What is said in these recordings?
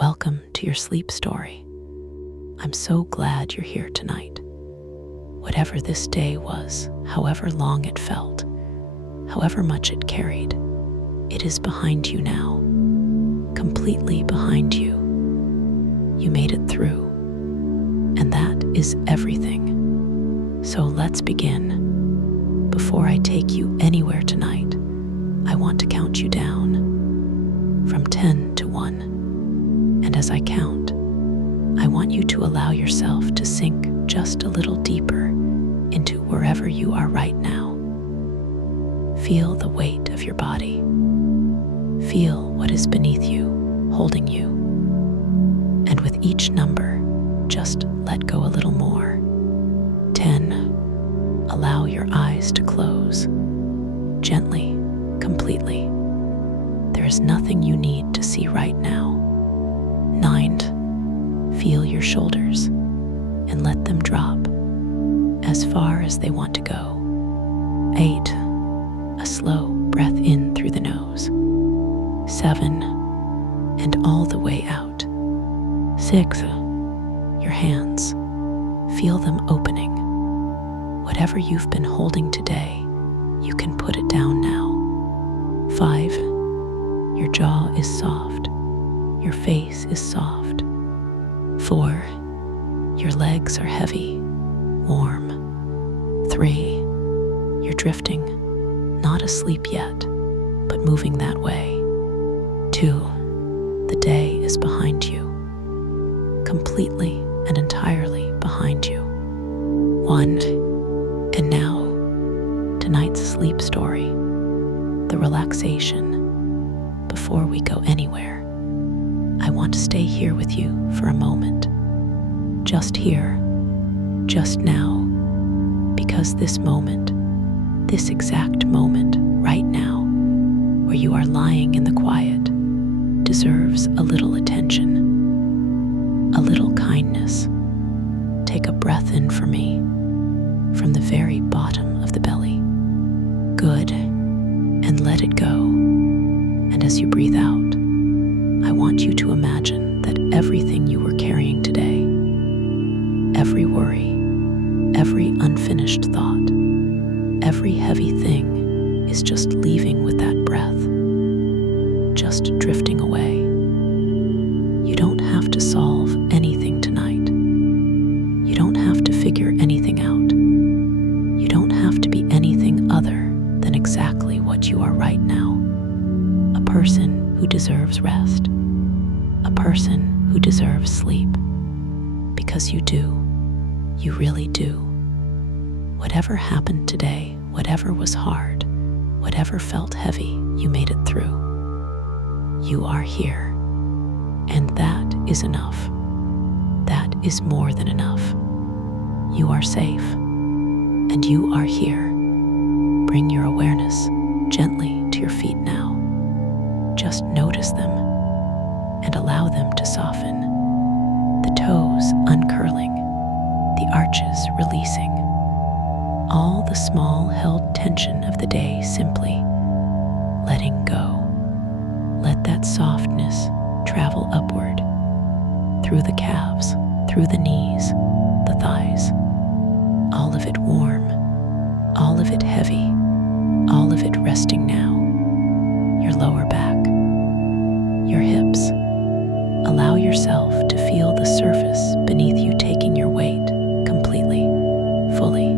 Welcome to your sleep story. I'm so glad you're here tonight. Whatever this day was, however long it felt, however much it carried, it is behind you now, completely behind you. You made it through, and that is everything. So let's begin. Before I take you anywhere tonight, I want to count you down from 10 to 1. And as I count, I want you to allow yourself to sink just a little deeper into wherever you are right now. Feel the weight of your body. Feel what is beneath you, holding you. And with each number, just let go a little more. 10. Allow your eyes to close. Gently, completely. There is nothing you need to see right now. 9. Feel your shoulders and let them drop as far as they want to go. 8. A slow breath in through the nose. 7. And all the way out. 6. Your hands. Feel them opening. Whatever you've been holding today, you can put it down now. 5. Your jaw is soft. Your face is soft. 4. Your legs are heavy, warm. 3. You're drifting, not asleep yet, but moving that way. 2. The day is behind you, completely and entirely behind you. 1. And now, tonight's sleep story, the relaxation. Before we go anywhere, I want to stay here with you for a moment. Just here, just now, because this moment, this exact moment right now, where you are lying in the quiet, deserves a little attention, a little kindness. Take a breath in for me, from the very bottom of the belly. Good, and let it go. And as you breathe out, I want you to imagine that everything you were carrying today, every worry, every unfinished thought, every heavy thing is just leaving with that breath, just drifting away. You don't have to solve anything tonight. You don't have to figure anything out. You don't have to be anything other than exactly what you are right now. A person who deserves rest. A person who deserves sleep. Because you do. You really do. Whatever happened today, whatever was hard, whatever felt heavy, you made it through. You are here. And that is enough. That is more than enough. You are safe. And you are here. Bring your awareness gently to your feet now. Just notice them and allow them to soften. The toes uncurling, the arches releasing. All the small held tension of the day simply letting go. Let that softness travel upward, through the calves, through the knees, the thighs. All of it warm, all of it heavy, all of it resting now. Your lower back, your hips. Allow yourself to feel the surface beneath you taking your weight completely, fully.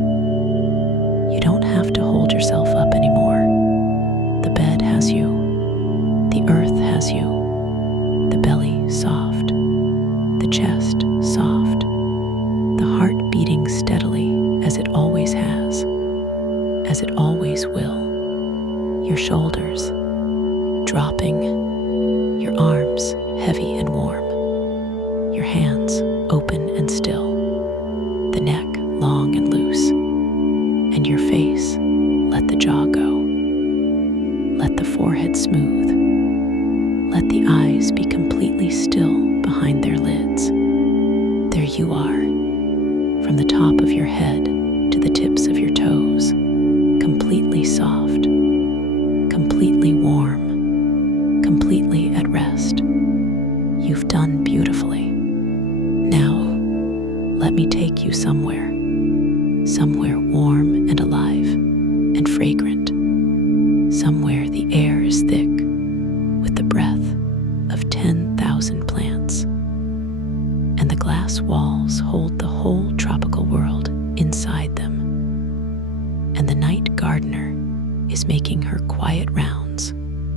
You don't have to hold yourself up anymore. The bed has you. The earth has you. The belly soft. The chest soft. The heart beating steadily as it always has, as it always will. Your shoulders dropping, your arms heavy and warm, your hands open and still, the neck long and loose, and your face, let the jaw go. Let the forehead smooth. Let the eyes be completely still behind their lids. There you are, from the top of your head to the tips of your toes, completely soft, completely warm, completely at rest. You've done beautifully. Now, let me take you somewhere warm and alive and fragrant, somewhere the air is thick with the breath of 10,000 plants, and the glass walls hold the whole tropical world inside them, and the night gardener is making her quiet rounds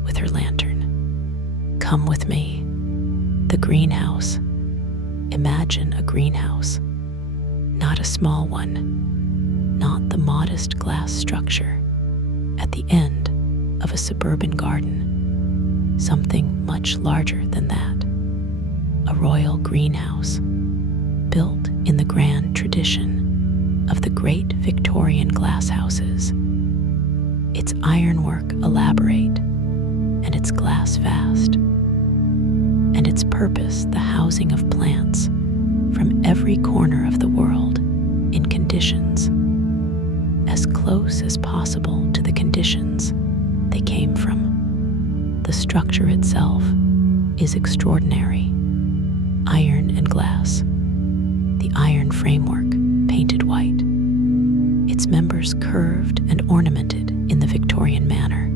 with her lantern. Come with me. The greenhouse. Imagine a greenhouse, not a small one, not the modest glass structure at the end of a suburban garden, something much larger than that. A royal greenhouse, built in the grand tradition of the great Victorian glasshouses. Its ironwork elaborate, and its glass vast, and its purpose the housing of plants from every corner of the world in conditions as close as possible to the conditions they came from. The structure itself is extraordinary. Iron and glass, the iron framework painted white, its members curved and ornamented in the Victorian manner,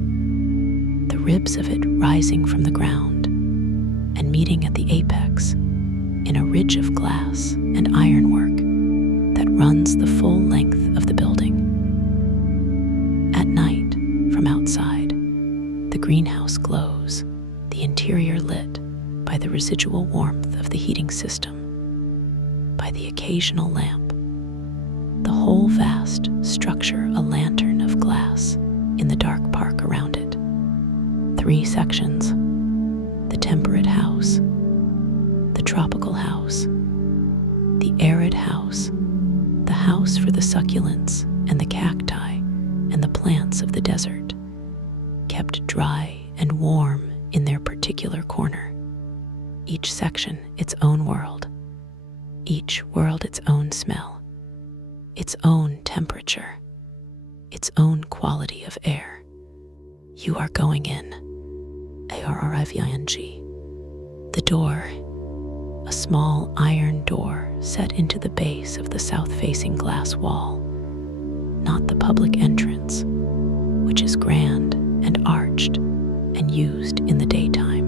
the ribs of it rising from the ground and meeting at the apex in a ridge of glass and ironwork that runs the full length of the building. At night, from outside, the greenhouse glows, the interior lit by the residual warmth of the heating system, by the occasional lamp, the whole vast structure a lantern of glass in the dark park around it. 3 sections: the temperate house, the tropical house, the arid house, the house for the succulents and the cacti and the plants of the desert, kept dry and warm in their particular corner. Each section its own world, each world its own smell, its own temperature, its own quality of air. You are going in. A-R-R-I-V-I-N-G. The door, a small iron door set into the base of the south-facing glass wall, not the public entrance, which is grand and arched and used in the daytime.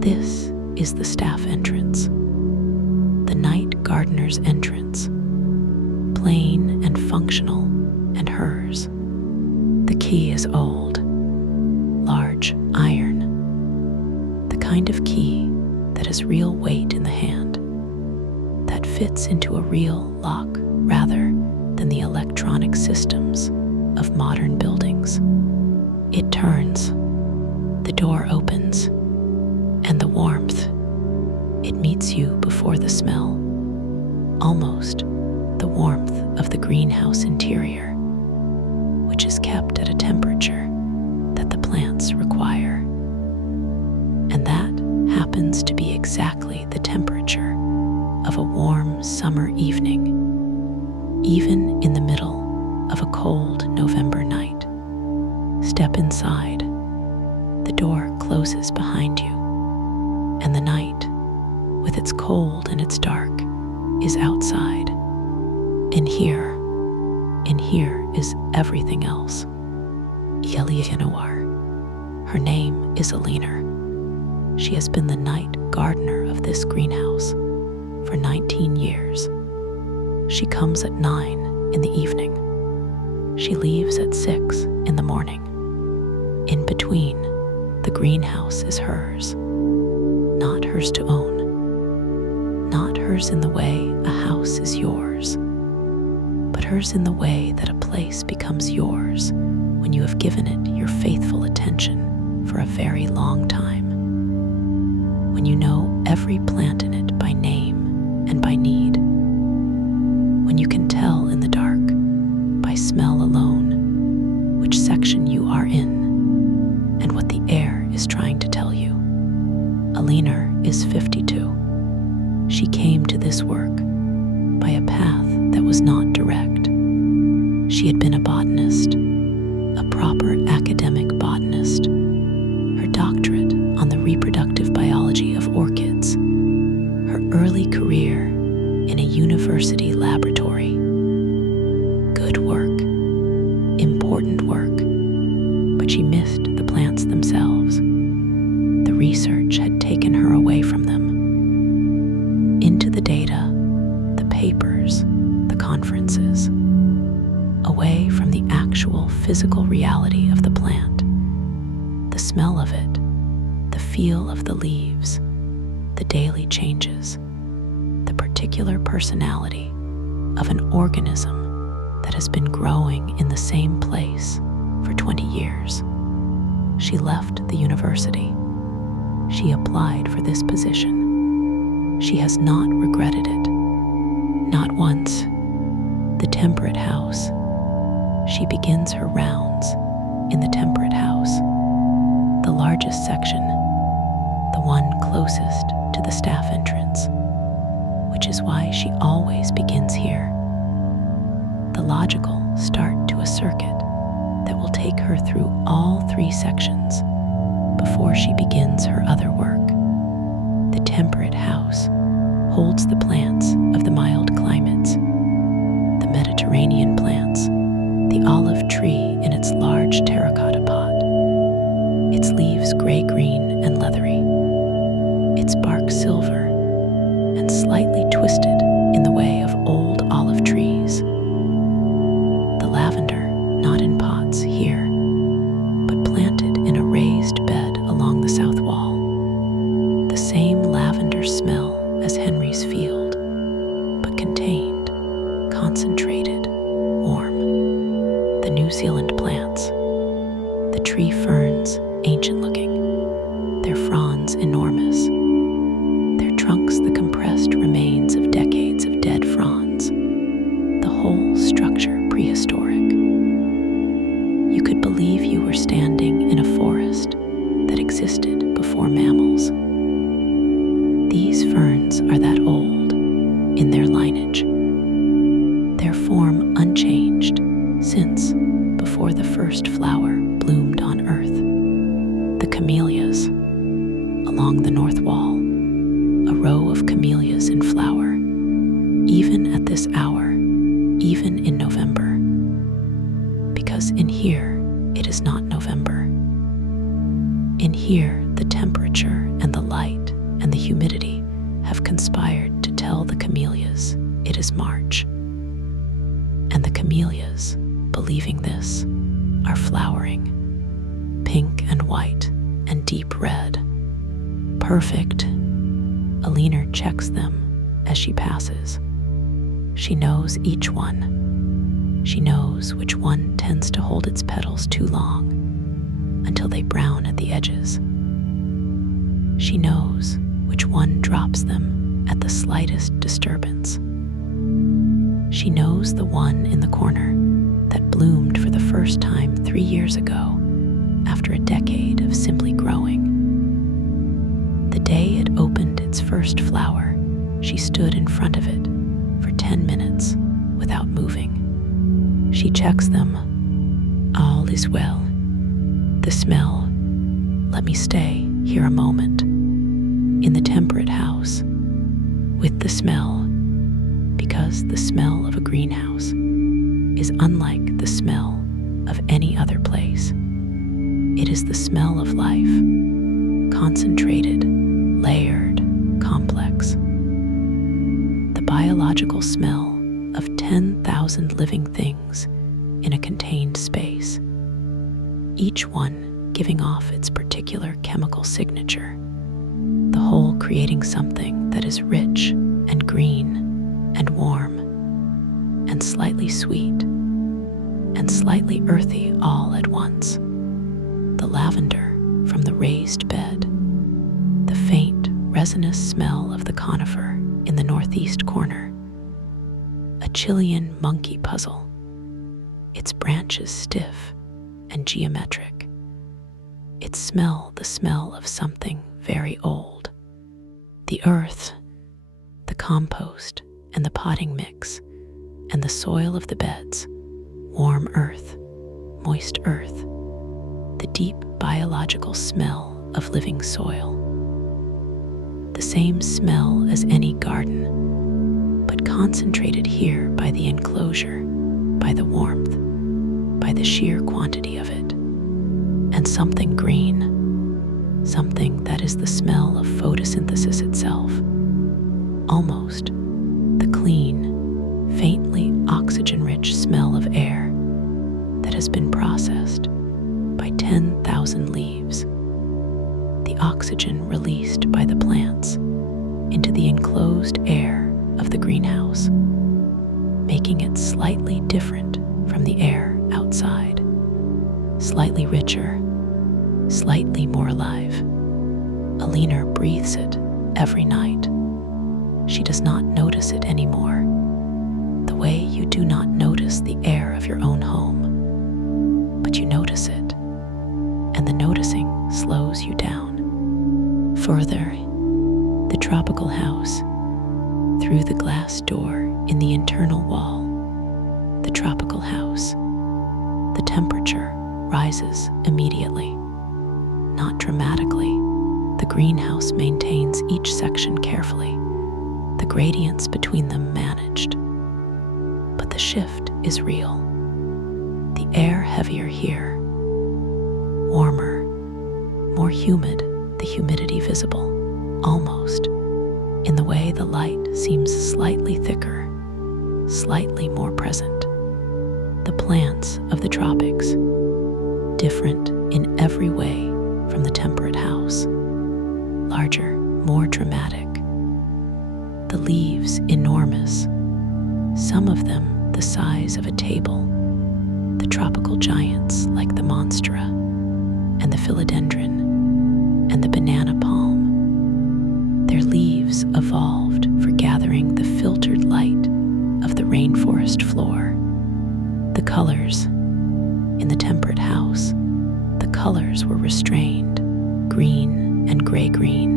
This is the staff entrance, the night gardener's entrance, plain and functional and hers. The key is old, large iron, the kind of key that has real weight in the hand, that fits into a real lock rather than the electronic systems of modern buildings. It turns, the door opens, and the warmth, it meets you before the smell, almost the warmth of the greenhouse interior, which is kept at a temperature that the plants require. And that happens to be exactly the temperature of a warm summer evening, even in the middle of a cold November night. Step inside. The door closes behind you, and the night, with its cold and its dark, is outside. In here is everything else. Yeliyanawar. Her name is Alina. She has been the night gardener of this greenhouse for 19 years. She comes at 9 in the evening. She leaves at 6 in the morning. In between, the greenhouse is hers, not hers to own, not hers in the way a house is yours, but hers in the way that a place becomes yours when you have given it your faithful attention for a very long time, when you know every plant in it by name and by need, when you can tell in the dark, by smell alone, which section you are in and what the air is trying to tell you. Alina is 52. She came to this work by a path that was not direct. She had been a botanist, a proper academic botanist. Her doctorate on the reproductive biology of orchids physical reality of the plant, the smell of it, the feel of the leaves, the daily changes, the particular personality of an organism that has been growing in the same place for 20 years. She left the university. She applied for this position. She has not regretted it. Not once. The temperate house. She begins her rounds in the temperate house, the largest section, the one closest to the staff entrance, which is why she always begins here. The logical start to a circuit that will take her through all 3 sections before she begins her other work. The temperate house holds the plants of the mild climates, the Mediterranean plants, the olive tree in its large terracotta pot, its leaves gray-green and leathery, its bark silver and slightly twisted in the way of old olive trees. The lavender, not in pots here, but planted in a raised bed along the south wall. The same lavender smell as Henry's field, but contained, concentrated, warm. The New Zealand plants, the tree ferns, ancient-looking, their fronds enormous, their trunks the compressed remains of decades of dead fronds, the whole structure prehistoric. You could believe you were standing in a forest that existed before mammals. These ferns are that old in their lineage, their form unchanged since before the first flower bloomed on earth. The camellias along the north wall, a row of camellias in flower, even at this hour, even in November, because in here it is not November. In here the temperature and the light and the humidity have conspired to tell the camellias it is March. And the camellias, believing this, are flowering, pink and white and deep red. Perfect. Alina checks them as she passes. She knows each one. She knows which one tends to hold its petals too long until they brown at the edges. She knows which one drops them at the slightest disturbance. She knows the one in the corner that bloomed for the first time 3 years ago after a decade of simply growing. The day it opened its first flower, she stood in front of it for 10 minutes without moving. She checks them. All is well. The smell. Let me stay here a moment. In the temperate house, with the smell, because the smell of a greenhouse is unlike the smell of any other place. It is the smell of life, concentrated, layered, complex. The biological smell of 10,000 living things in a contained space, each one giving off its particular chemical signature, the whole creating something that is rich and green and warm and slightly sweet and slightly earthy all at once. The lavender from the raised bed, the faint resinous smell of the conifer in the northeast corner, a Chilean monkey puzzle, its branches stiff and geometric, its smell the smell of something very old. The earth, the compost and the potting mix, and the soil of the beds, warm earth, moist earth, the deep biological smell of living soil. The same smell as any garden, but concentrated here by the enclosure, by the warmth, by the sheer quantity of it, and something green, something that is the smell of photosynthesis itself, almost the clean, faintly oxygen-rich smell of air that has been processed different from the air outside. Slightly richer, slightly more alive. Alina breathes it every night. She does not notice it anymore, the way you do not notice the air of your own home. But you notice it, and the noticing slows you down. Further, the tropical house, through the glass door in the internal wall, the tropical house, the temperature rises immediately. Not dramatically. The greenhouse maintains each section carefully, the gradients between them managed. But the shift is real. The air heavier here, warmer, more humid, the humidity visible, almost, in the way the light seems slightly thicker, slightly more present. The plants of the tropics, different in every way from the temperate house, larger, more dramatic. The leaves enormous, some of them the size of a table, the tropical giants like the monstera and the philodendron and the banana palm. Their leaves evolved for gathering the filtered light of the rainforest floor. The colors in the temperate house, the colors were restrained, green and gray-green,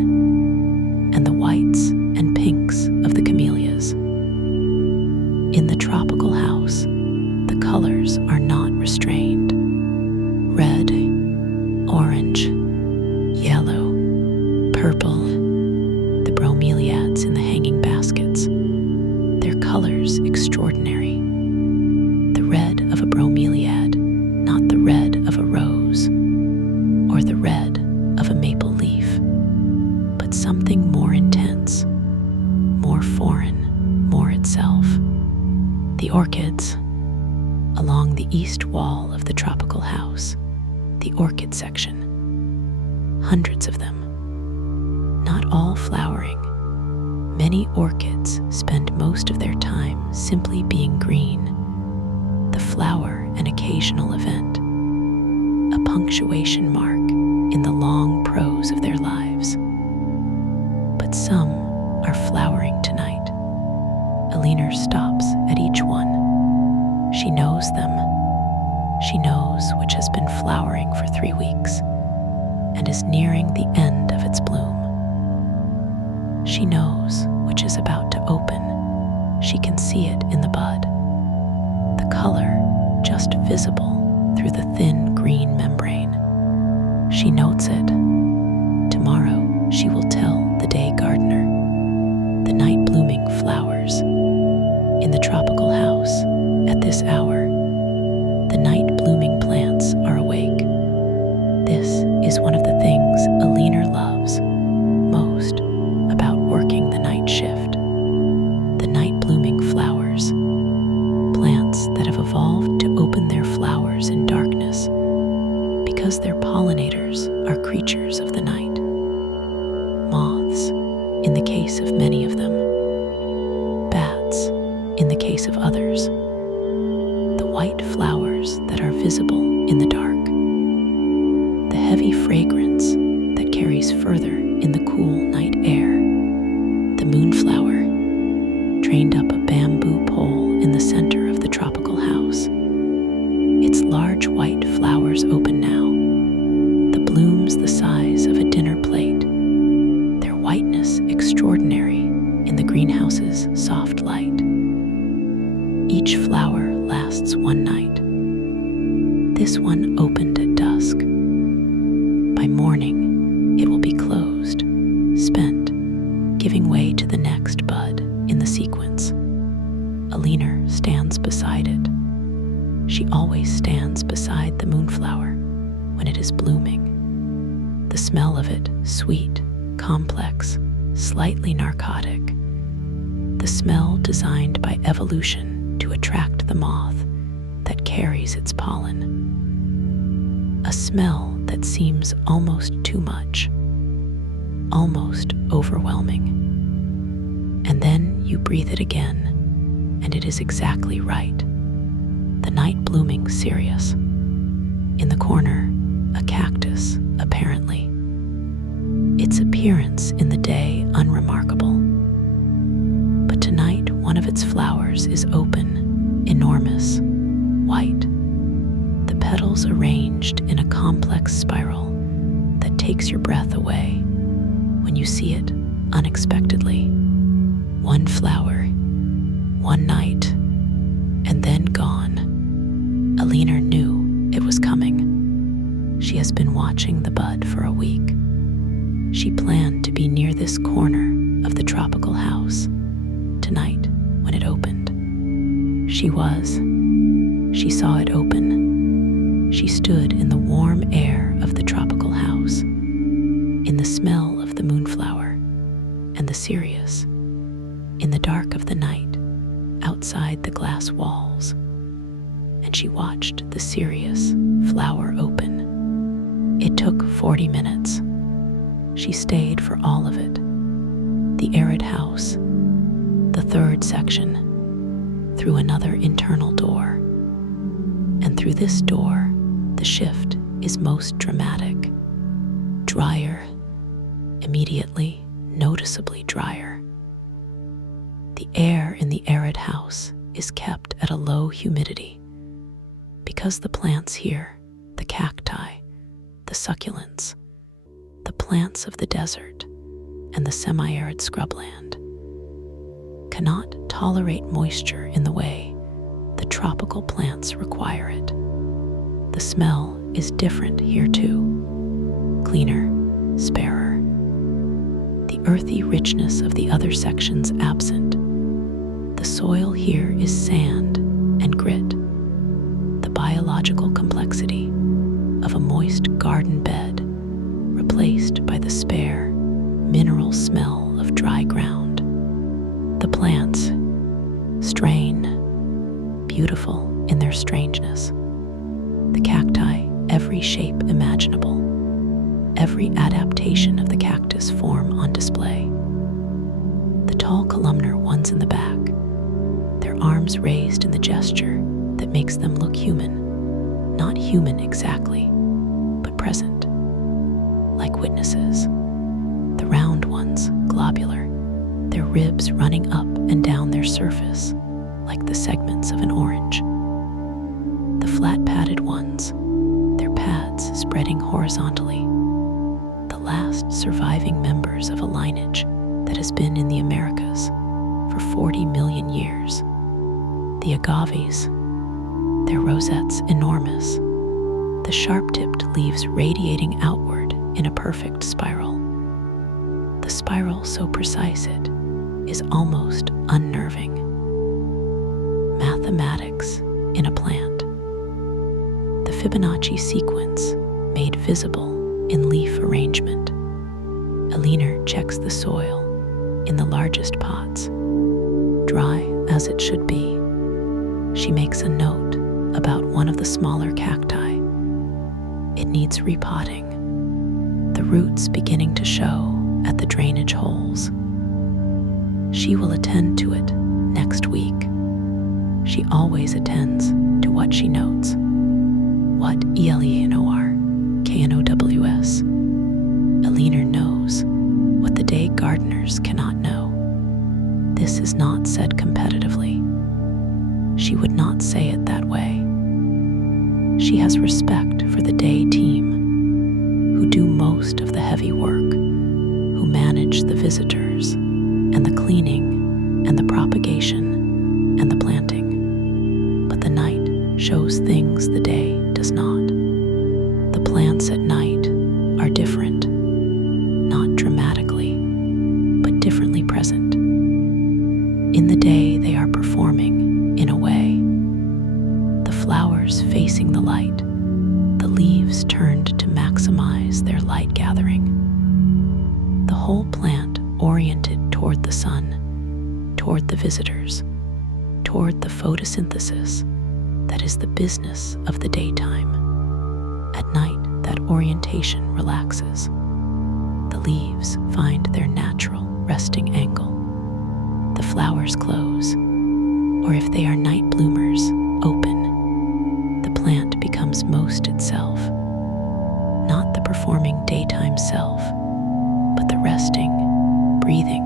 and the whites and pinks of the camellias. In the tropical house, the colors are not restrained. Red, orange, yellow, purple, the bromeliads in the hanging baskets, their colors extraordinary. The red of a bromeliad, not the red of a rose, or the red of a maple leaf, but something more intense, more foreign, more itself. The orchids, along the east wall of the tropical house, the orchid section, hundreds of them, not all flowering. Many orchids spend most of their time simply being green, the flower an occasional event, a punctuation mark in the long prose of their lives. But some are flowering tonight. Alina stops at each one. She knows them. She knows which has been flowering for 3 weeks and is nearing the end of its bloom. She knows which is about to open. She can see it in the bud. The color just visible through the thin green membrane. She notes it. Tomorrow she will tell the day gardener. The night blooming flowers. In the tropical house, at this hour, the night blooming plants are awake. This is one of the things Alina loves most about working the night shift. The night blooming flowers, plants that have evolved to open their flowers in darkness because their pollinators are creatures of the night. Moths, in the case of many of them. Bats, in the case of others. The white flowers that are visible in the dark. The heavy fragrance that carries further in the cool night air. The moonflower, trained up a bamboo pole in the center of the tropical house. Its large white flowers open now, the blooms the size of a dinner plate, their whiteness extraordinary in the greenhouse's soft light. Each flower lasts one night. This one opened at dusk. By morning, it will be closed, spent, giving way to the next bud in the sequence. Alina stands beside it. She always stands beside the moonflower when it is blooming. The smell of it, sweet, complex, slightly narcotic. The smell designed by evolution to attract the moth that carries its pollen. A smell that seems almost too much, almost overwhelming. And then you breathe it again, and it is exactly right. the night blooming cereus. In the corner, a cactus, apparently. Its appearance in the day unremarkable. But tonight, one of its flowers is open, enormous, white. The petals arranged in a complex spiral that takes your breath away when you see it unexpectedly. One flower, one night, and then gone. Alina knew it was coming. She has been watching the bud for a week. She planned to be near this corner of the tropical house tonight when it opened. She saw it open. She stood in the warm air of the tropical house, in the smell of the moonflower and the cereus, in the dark of the night, outside the glass walls. And she watched the cereus flower open. It took 40 minutes. She stayed for all of it. The arid house, the third section, through another internal door. And through this door, the shift is most dramatic. Drier, immediately, noticeably drier. The air in the arid house is kept at a low humidity because the plants here, the cacti, the succulents, the plants of the desert, and the semi-arid scrubland, cannot tolerate moisture in the way the tropical plants require it. The smell is different here too, cleaner, sparer. The earthy richness of the other sections absent. The soil here is sand and grit, the biological complexity of a moist garden bed replaced by the spare, mineral smell of dry ground. The plants, beautiful in their strangeness. The cacti, every shape imaginable, every adaptation of the cactus form on display. The tall columnar ones in the back, their arms raised in the gesture that makes them look human, not human exactly, but present, like witnesses. The round ones, globular, their ribs running up and down their surface, like the segments of an orange. The flat-padded ones, their pads spreading horizontally, the last surviving members of a lineage that has been in the Americas for 40 million years. The agaves, their rosettes enormous, the sharp-tipped leaves radiating outward in a perfect spiral. The spiral so precise it is almost unnerving. Mathematics in a plant. The Fibonacci sequence made visible in leaf arrangement. Alina checks the soil in the largest pots, dry as it should be. She makes a note about one of the smaller cacti. It needs repotting, the roots beginning to show at the drainage holes. She will attend to it next week. She always attends to what she notes. What ELENOR, KNOWS. Alina knows what the day gardeners cannot know. This is not said competitively. She would not say it that way. She has respect for the day team, who do most of the heavy work, who manage the visitors, and the cleaning, and the propagation, and the planting. But the night shows things the day does not. The plants at night are different, not dramatically, but differently present. In the day they are performing, in a way. The flowers facing the light, the leaves turned to maximize their light gathering. The whole plant oriented toward the sun, toward the visitors, toward the photosynthesis that is the business of the daytime. At night, that orientation relaxes. The leaves find their natural resting angle. The flowers close, or if they are night bloomers, open, becomes most itself, not the performing daytime self, but the resting, breathing,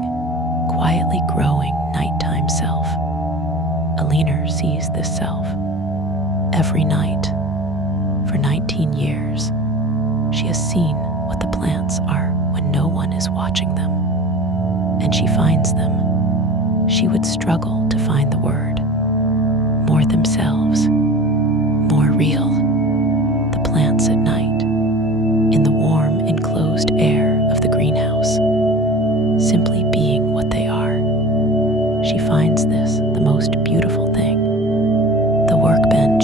quietly growing nighttime self. Alina sees this self every night. For 19 years, she has seen what the plants are when no one is watching them, and she finds them. She would struggle to find the word. More themselves, more real. The plants at night, in the warm, enclosed air of the greenhouse, simply being what they are. She finds this the most beautiful thing. The workbench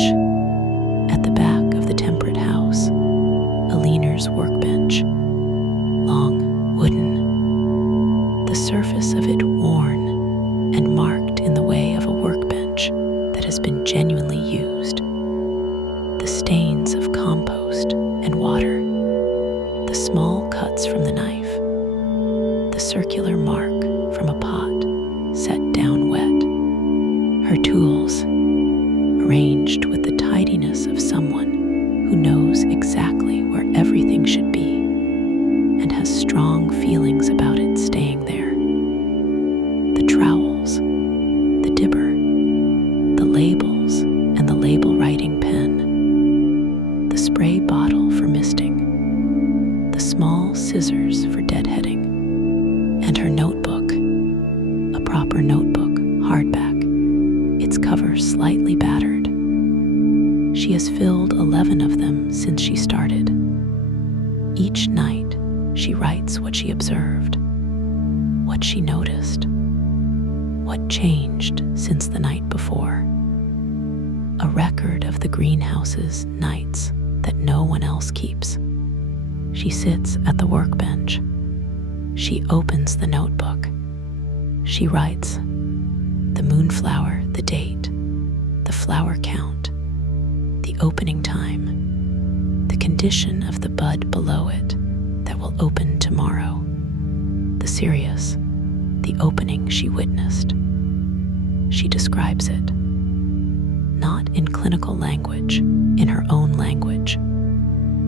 at the back of the temperate house, Alina's workbench, long, wooden, the surface of it worn and marked in the way of a workbench that has been genuinely used. The stains of compost and water, the small cuts from the knife, the circular mark from a pot set down wet, her tools arranged with the tidiness of someone who knows exactly where everything should be and has strong feelings about it staying there. The trowels, the dibber, the labels and the label writing pen, the spray bottle for misting, the small scissors for deadheading, and her notebook, a proper notebook, hardback, its cover slightly battered. She has filled 11 of them since she started. Each night, she writes what she observed, what she noticed, what changed since the night before. A record of the greenhouse's nights that no one else keeps. She sits at the workbench. She opens the notebook. She writes the moonflower, the date, the flower count, the opening time, the condition of the bud below it that will open tomorrow, the serious, the opening she witnessed. She describes it, not in clinical language, in her own language,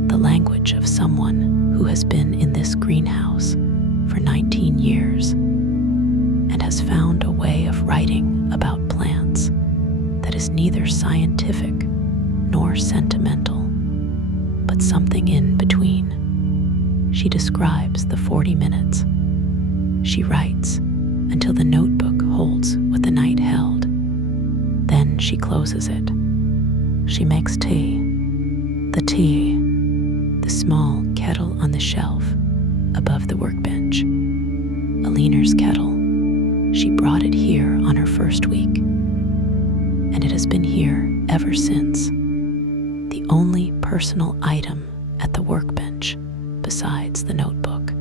the language of someone who has been in this greenhouse for 19 years and has found a way of writing about plants that is neither scientific nor sentimental, but something in between. She describes the 40 minutes. She writes until the notebook holds what the night held. Then she closes it. She makes tea. The small kettle on the shelf above the workbench. Alina's kettle. She brought it here on her first week, and it has been here ever since. The only personal item at the workbench besides the notebook.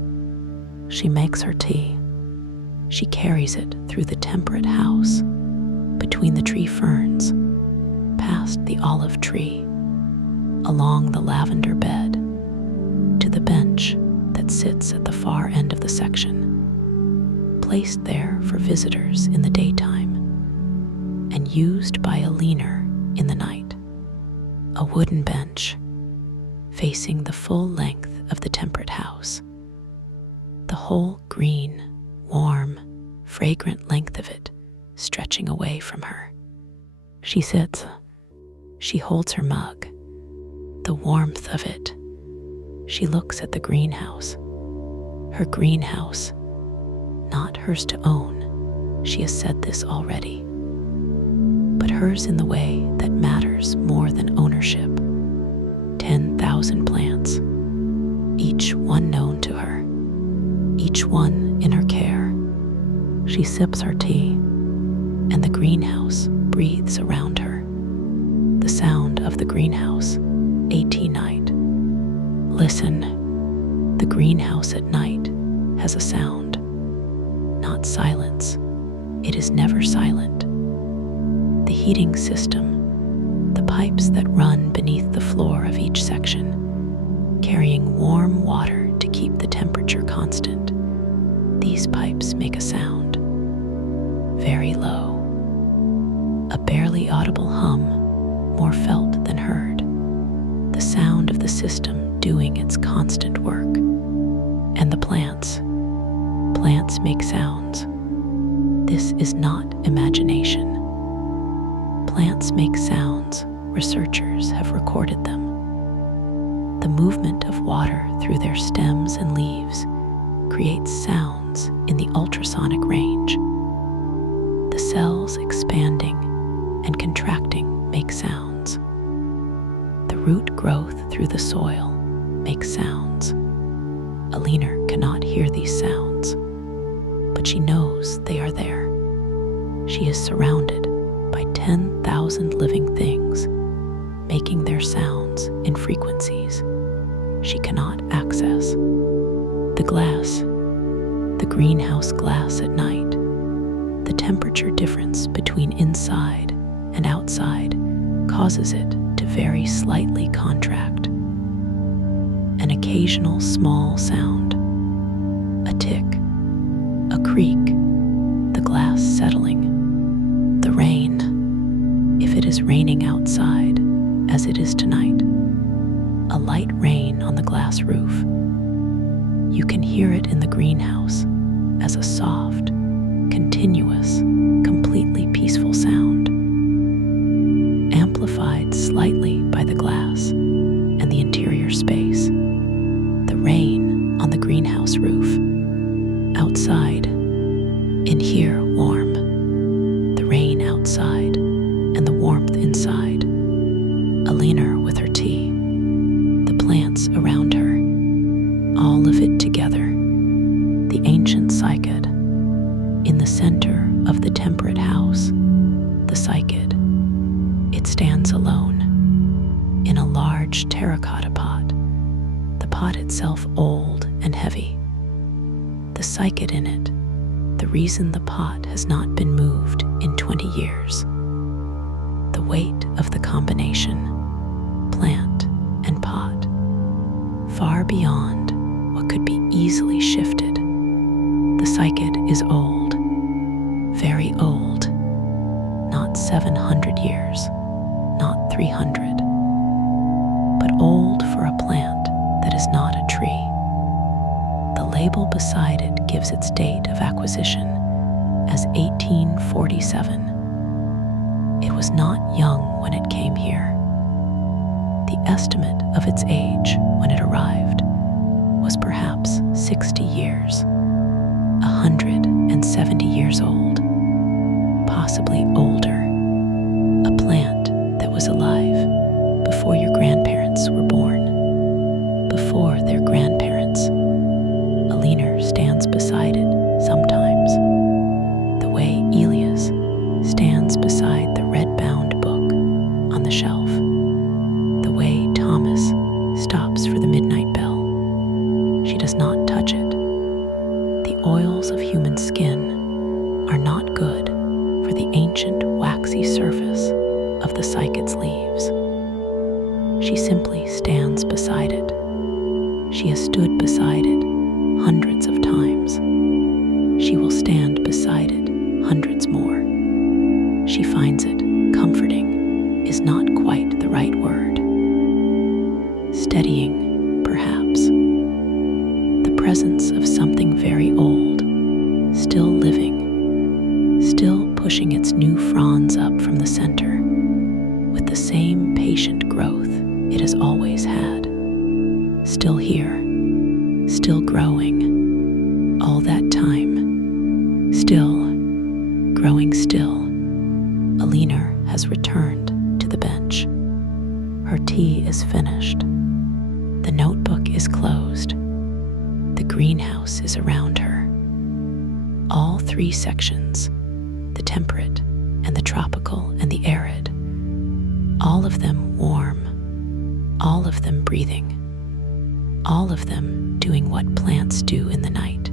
She makes her tea. She carries it through the temperate house, between the tree ferns, past the olive tree, along the lavender bed, to the bench that sits at the far end of the section, placed there for visitors in the daytime, and used by Alina in the night. A wooden bench, facing the full length of the temperate house. The whole green, warm, fragrant length of it stretching away from her. She sits. She holds her mug, the warmth of it. She looks at the greenhouse. Her greenhouse, not hers to own. She has said this already. But hers in the way that matters more than ownership. 10,000 plants, each one known to her, each one in her care. She sips her tea, and the greenhouse breathes around her. The sound of the greenhouse, 18 night. Listen, the greenhouse at night has a sound, not silence. It is never silent. The heating system, the pipes that run beneath the floor of each section, carrying warm water to keep the temperature constant. These pipes make a sound, very low, a barely audible hum, more felt than heard. the sound of the system doing its constant work. And the plants. Plants make sounds. This is not imagination. Plants make sounds. Researchers have recorded them. The movement of water through their stems and leaves creates sounds in the ultrasonic range. The cells expanding and contracting make sounds. The root growth through the soil makes sounds. A leaner cannot hear these sounds, but she knows they are there. She is surrounded by 10,000 living things, making their sounds in frequencies she cannot access. The glass, the greenhouse glass at night, the temperature difference between inside and outside causes it to very slightly contract. An occasional small sound, a tick, a creak, the glass settling, the rain, if it is raining outside, as it is tonight, a light rain on the glass roof. You can hear it in the greenhouse as a soft, continuous, completely peaceful sound, amplified slightly by the glass and the interior space. The rain on the greenhouse roof, outside, in here warm, the rain outside and the warmth inside. Alina with her tea, the plants around her, all of it together. The ancient cycad, in the center of the temperate house, the cycad. It stands alone, in a large terracotta pot, the pot itself old and heavy. The cycad in it, the reason the pot has not been moved in 20 years. The weight of the combination, plant and pot, far beyond what could be easily shifted. The cycad is old, very old, not 700 years, not 300, but old for a plant that is not a tree. The label beside it gives its date of acquisition as 1847. It was not young when it came here. The estimate of its age when it arrived was perhaps 60 years, 170 years old, possibly older. A plant that was alive before your grandparents were born, before their grandparents. A leaner stands beside it sometimes, the way Elias stands beside the red-bound book on the shelf, the way Thomas stops for the midnight bell. She does not touch it. The oils of human skin are not good for the ancient waxy surface of the cycad's leaves. She simply stands beside it. She has stood beside it hundreds of times. She will stand beside it hundreds more. She finds it comforting is not quite the right word. Steadying, perhaps. The presence of something very old, still living, still pushing its new fronds up from the center, with the same patient growth it has always had. Still here, still growing, all that time, still, growing still. Alina has returned to the bench. Her tea is finished. The notebook is closed. The greenhouse is around her. All three sections, the temperate and the tropical and the arid, all of them warm, all of them breathing, all of them doing what plants do in the night,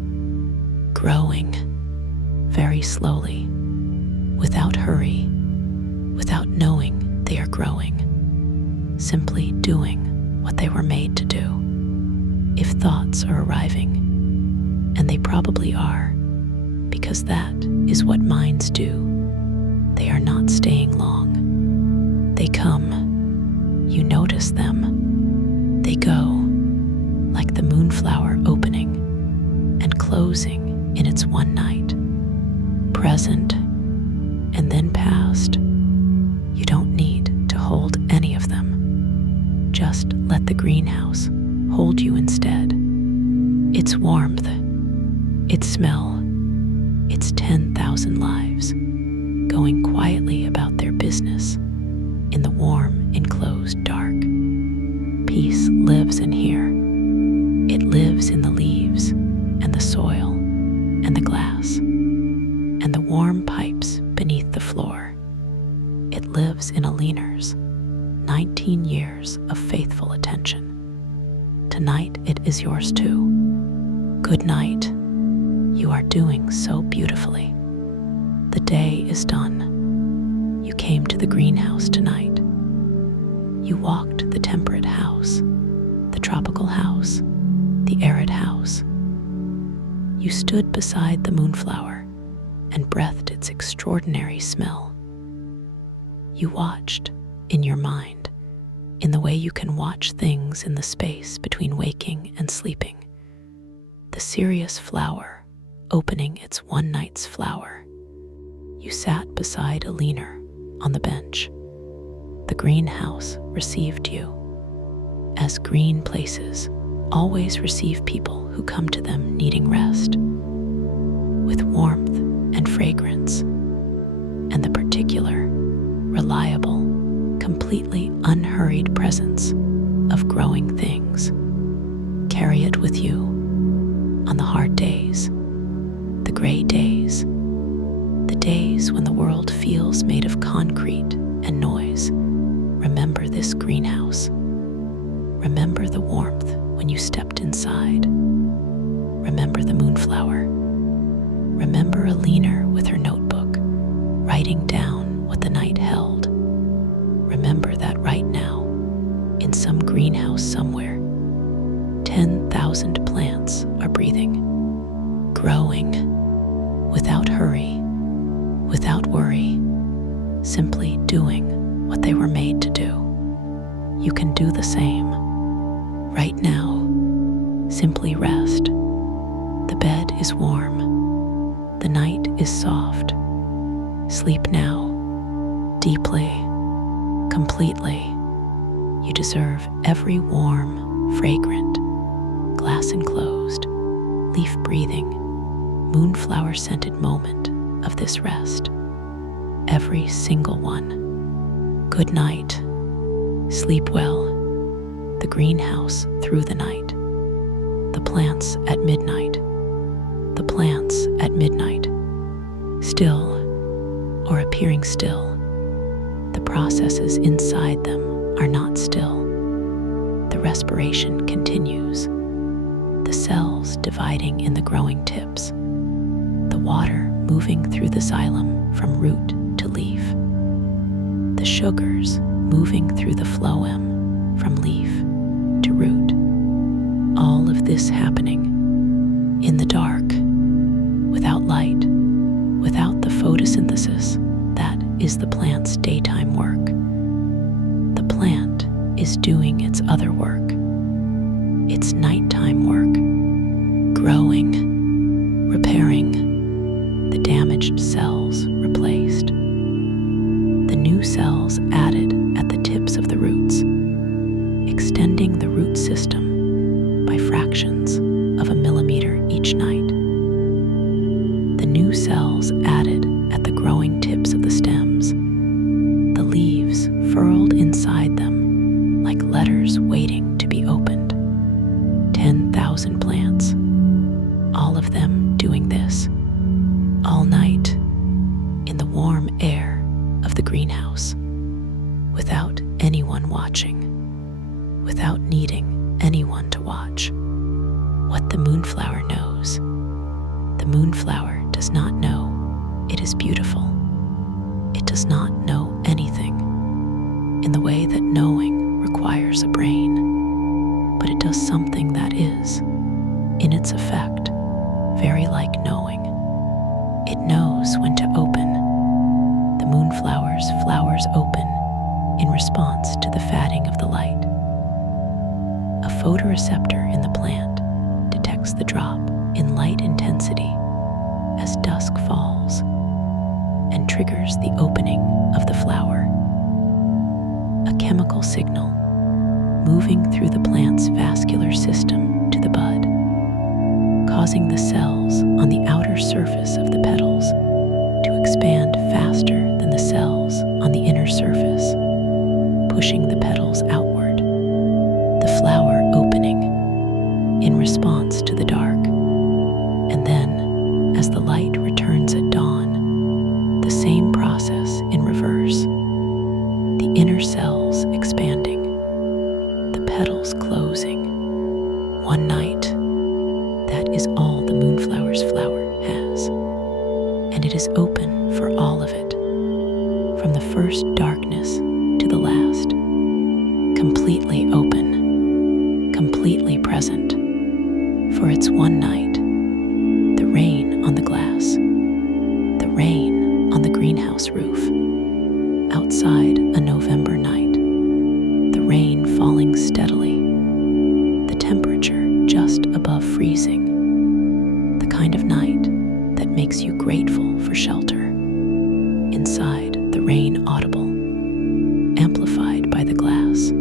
growing very slowly, without hurry, without knowing they are growing, simply doing what they were made to do. If thoughts are arriving, and they probably are, because that is what minds do, they are not staying long. They come, you notice them, They go like the moonflower opening and closing in its one night, present and then past. You don't need to hold any of them. Just let the greenhouse hold you instead. Its warmth, its smell, its 10,000 lives going quietly about their business in the warm, enclosed dark. Peace lives in here. It lives in the leaves and the soil and the glass and the warm pipes beneath the floor. It lives in Aliner's 19 years of faithful attention. Tonight it is yours too. Good night. You are doing so beautifully. The day is done. You came to the greenhouse tonight. You walked the temperate house, the tropical house, the arid house. You stood beside the moonflower and breathed its extraordinary smell. You watched in your mind, in the way you can watch things in the space between waking and sleeping. The serious flower opening its one night's flower. You sat beside Aliner on the bench. The greenhouse received you, as green places always receive people who come to them needing rest, with warmth and fragrance, and the particular, reliable, completely unhurried presence of growing things. Carry it with you on the hard days, the gray days, the days when the world feels made of concrete and noise. Remember this greenhouse. Remember the warmth when you stepped inside. Remember the moonflower. Remember Aliner with her notebook, writing down what the night held. Remember that right now, in some greenhouse somewhere, 10,000 plants are breathing, growing, without hurry, without worry, simply doing what they were made to do. You can do the same. Right now, simply rest. The bed is warm. The night is soft. Sleep now, deeply, completely. You deserve every warm, fragrant, glass enclosed, leaf breathing, moonflower scented moment of this rest. Every single one. Good night. Sleep well. The greenhouse through the night. The plants at midnight. The plants at midnight. Still, or appearing still. The processes inside them are not still. The respiration continues. The cells dividing in the growing tips. The water moving through the xylem from root to leaf. The sugars moving through the phloem from leaf to root. All of this happening in the dark, without light, without the photosynthesis that is the plant's daytime work. The plant is doing its other work, its nighttime work, growing, repairing, the damaged cells replaced, the new cells added at the tips of the roots, extending the root system by fractions of a millimeter each night. The new cells added at the growing tips of the stems, the leaves furled inside them like letters waiting to be opened. 10,000 plants, all of them doing this, all night, in the warm air of the greenhouse, without anyone watching, without needing anyone to watch. What the moonflower knows. The moonflower does not know it is beautiful. It does not know anything in the way that knowing requires a brain, but it does something that is, in its effect, very like knowing. It knows when to open. The moonflower's flowers open in response to the fatting of the light. photoreceptor in the plant detects the drop in light intensity as dusk falls and triggers the opening of the flower. A chemical signal moving through the plant's vascular system to the bud, causing the cells on the outer surface of the petals to expand faster than the cells on the inner surface, pushing the petals outward, the flower opening in response to the dark. And then, as the light returns at dawn, the same process in reverse, the inner cells expanding, the petals closing. One night, that is all the moonflower's flower has, and it is open for all of it, from the first darkness to the last, completely open, completely present, for its one night. The rain on the glass, the rain on the greenhouse roof, outside a November night, the rain falling steadily, the temperature just above freezing, the kind of night that makes you grateful for shelter. Inside, the rain audible, amplified by the glass,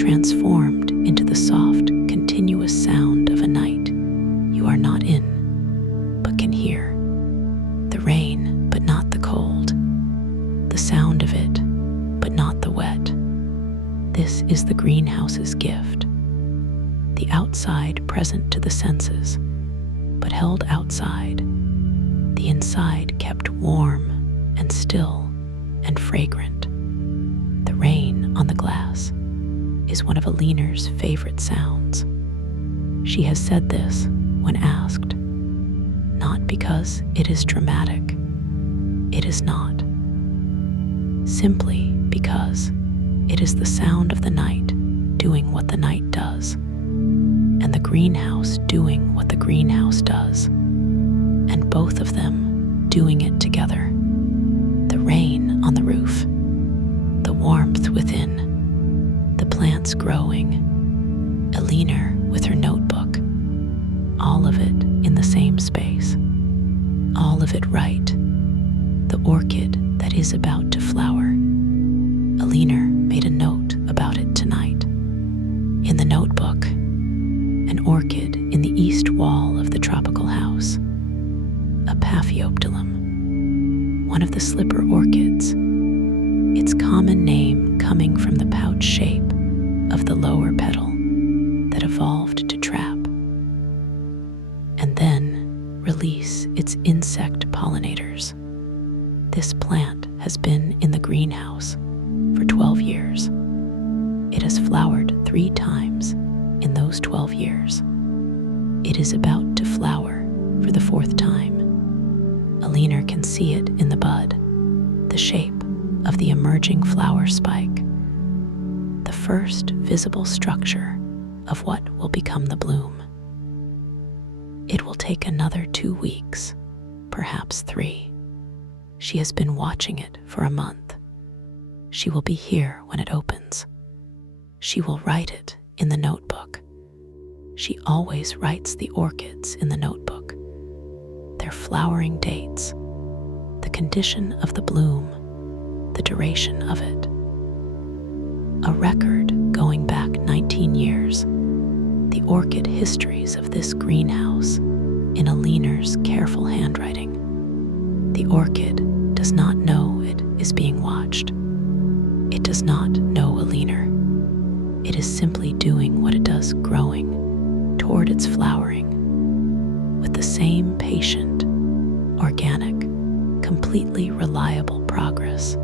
transformed into the soft, continuous sound of a night you are not in, but can hear. The rain, but not the cold. The sound of it, but not the wet. This is the greenhouse's gift. The outside present to the senses, but held outside. The inside kept warm and still and fragrant. The rain on the glass is one of Aline's favorite sounds. She has said this when asked, not because it is dramatic. It is not. Simply because it is the sound of the night doing what the night does, and the greenhouse doing what the greenhouse does, and both of them doing it together. The rain on the roof, the warmth within, the plants growing, Aline with her notebook, all of it in the same space, all of it right, the orchid that is about to flower. Aline made a note about it tonight. In the notebook, an orchid in the east wall of the tropical house, a paphioptilum, one of the slipper orchids, its common name coming from the pouch shape of the lower petal that evolved to trap, and then release its insect pollinators. This plant has been in the greenhouse for 12 years. It has flowered 3 times in those 12 years. It is about to flower for the 4th time. Aline can see it in the bud, the shape of the emerging flower spike, the first visible structure of what will become the bloom. It will take another 2 weeks, perhaps 3. She has been watching it for a month. She will be here when it opens. She will write it in the notebook. She always writes the orchids in the notebook, their flowering dates, the condition of the bloom, the duration of it. A record going back 19 years, the orchid histories of this greenhouse in Aline's careful handwriting. The orchid does not know it is being watched. It does not know Aline. It is simply doing what it does, growing toward its flowering with the same patient, organic, completely reliable progress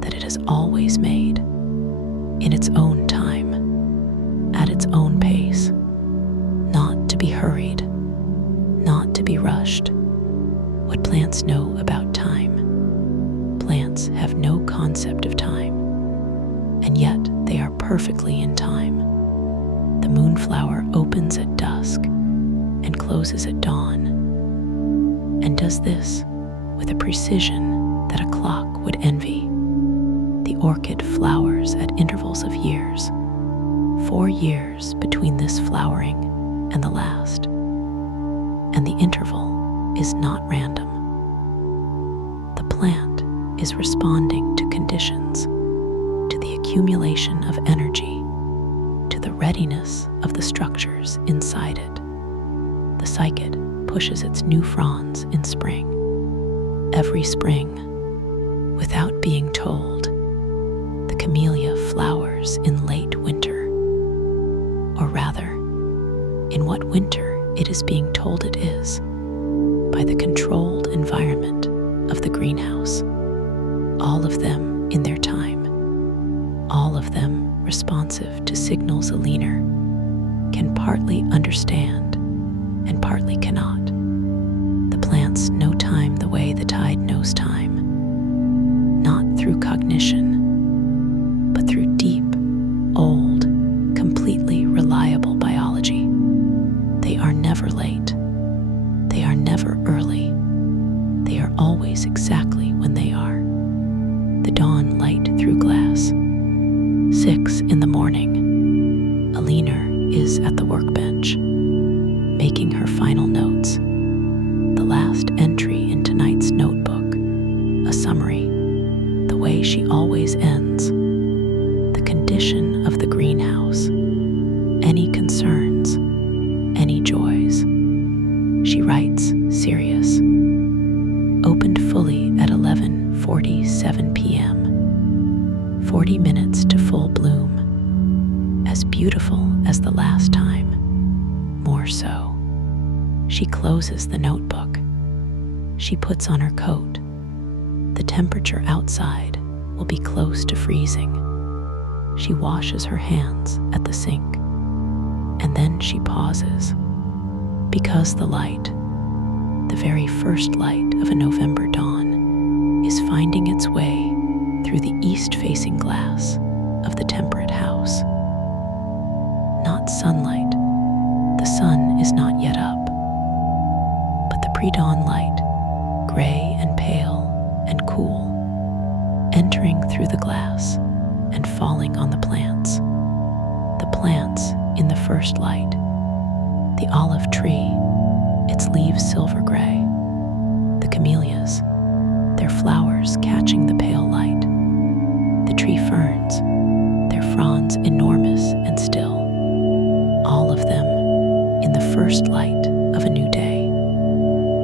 that it has always made, in its own time, at its own pace, not to be hurried, not to be rushed. What plants know about time? Plants have no concept of time, and yet they are perfectly in time. The moonflower opens at dusk and closes at dawn, and does this with a precision that a clock would envy. The orchid flowers at intervals of years, 4 years between this flowering and the last, and the interval is not random. The plant is responding to conditions, to the accumulation of energy, to the readiness of the structures inside it. The cycad pushes its new fronds in spring. Every spring, without being told, the camellia flowers in late winter, or rather, in what winter it is being told it is, by the controlled environment of the greenhouse. All of them in their time, all of them responsive to signals a leaner can partly understand and partly cannot. The plants know time the way the tide knows time, not through cognition, but through deep, old, completely reliable biology. They are never late. They are never early. They are always exactly when they are. The dawn light through glass. 6 in the morning. A leaner is at the workbench, making her final notes. The last entry in tonight's notebook, a summary, the way she always ends. The condition of the greenhouse. Any concerns, any joys. She writes, serious. Opened fully at 11:47 p.m. 40 minutes to full bloom. As beautiful as the last time. More so. She closes the notebook. She puts on her coat. The temperature outside will be close to freezing. She washes her hands at the sink. And then she pauses. Because the light, the very first light of a November dawn, is finding its way through the east-facing glass of the temperate house. Not sunlight. The sun is not yet up. But the pre-dawn light, gray and pale and cool, entering through the glass and falling on the plants. The plants in the first light. The olive tree, its leaves silver gray. The camellias, their flowers catching the pale light. The tree ferns, their fronds enormous and still. All of them in the first light of a new day.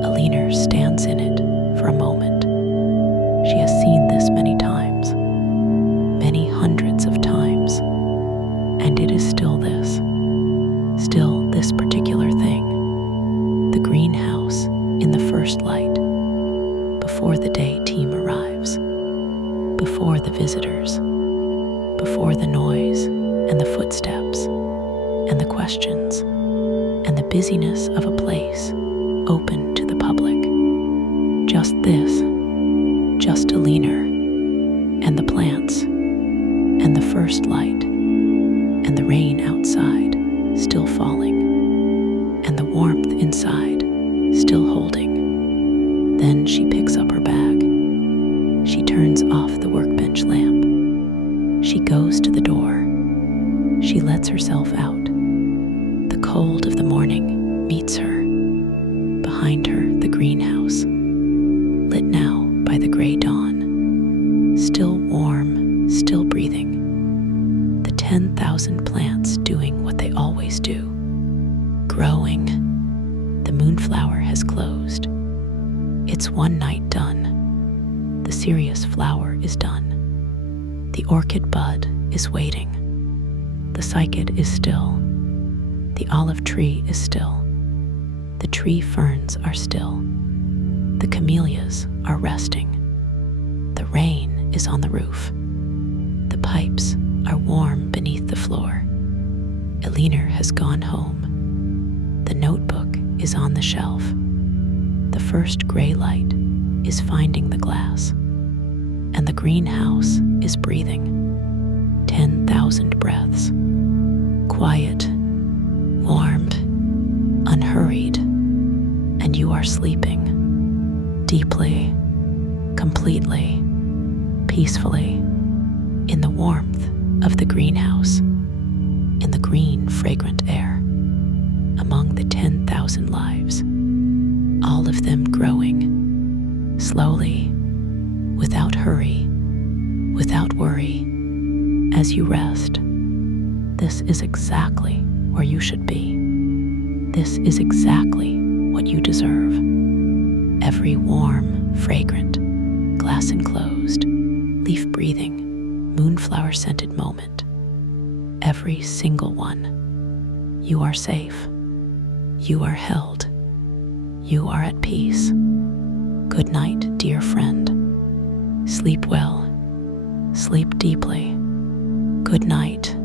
A leaner stands in it for a moment. She has seen this many times, many hundreds of times, and it is still this particular thing, the greenhouse in the first light, before the day team arrives, before the visitors, before the noise and the footsteps and the questions and the busyness of a place open to the public. Just this, just a leaner, and the plants, and the first light, and the rain outside still falling, and the warmth inside still holding. Then she picks up her bag. She turns off the workbench lamp. She goes to the door. She lets herself out. The cold of the morning meets her. Behind her, the greenhouse, lit now by the gray dawn, still warm, still breathing. The 10,000 plants doing what they always do, growing. The moonflower has closed. It's one night done. The cereus flower is done. The orchid bud is waiting. The cycad is still. The olive tree is still. The tree ferns are still. The camellias are resting. The rain is on the roof. The pipes are warm beneath the floor. Eliner has gone home. The notebook is on the shelf. The first gray light is finding the glass. And the greenhouse is breathing. 10,000 breaths. Quiet, warmed, unhurried, and you are sleeping deeply, completely, peacefully, in the warmth of the greenhouse, in green, fragrant air, among the 10,000 lives, all of them growing, slowly, without hurry, without worry, as you rest. This is exactly where you should be. This is exactly what you deserve. Every warm, fragrant, glass enclosed, leaf breathing, moonflower scented moment. Every single one. You are safe. You are held. You are at peace. Good night, dear friend. Sleep well. Sleep deeply. Good night.